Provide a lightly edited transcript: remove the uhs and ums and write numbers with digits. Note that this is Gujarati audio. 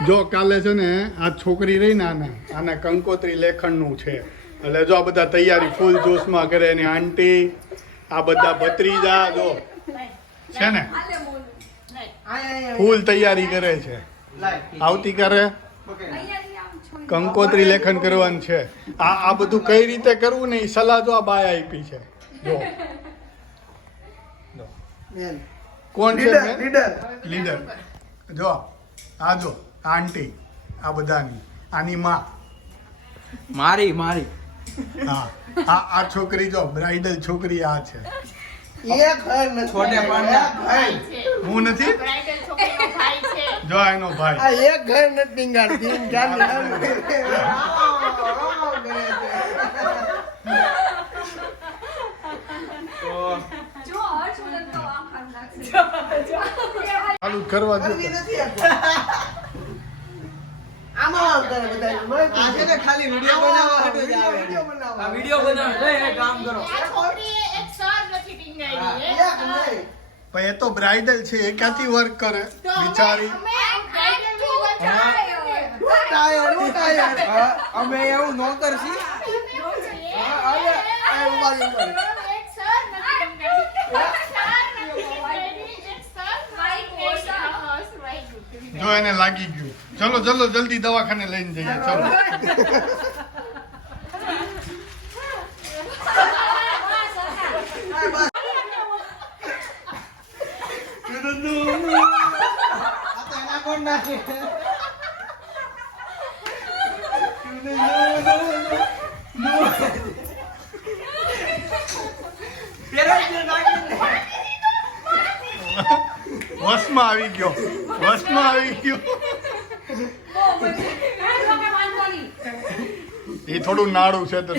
જો કાલે છે ને આ છોકરી રહી ને આને કંકોત્રી લેખનનું છે એટલે જો આ બધા તૈયારી ફૂલ જોશમાં કરે એની આંટી આ બધા ભત્રીજા જો છે ને ફૂલ તૈયારી કરે છે આવતીકાલે કંકોત્રી લેખન કરવાનું છે આ બધું કઈ રીતે કરવું ને એ સલાહ જો આ બાય આપી છે જો કોણ છે લીડર જો આ જો આંટી આ બધાની આની માં મારી હા આ છોકરી જો બ્રાઇડલ છોકરી આ છે છોટે પાડના હું નથી જો એનો ભાઈ એક ઘર નથી ટીંગાડતી ચાલુ કરવા દો ખાલી વિડિયો બનાવવા હાટુ જ આવે આ વિડિયો બનાવે એક કામ કરો પણ એ તો બ્રાઇડલ છે એ ક્યાંથી વર્ક કરે બિચારી અમે એવું નોકર છીએ જો એને લાગી ગયું ચલો ચલો જલ્દી દવાખાને લઈને જઈએ ચલો વસમાં આવી ગયો એ થોડું નાડું છે તો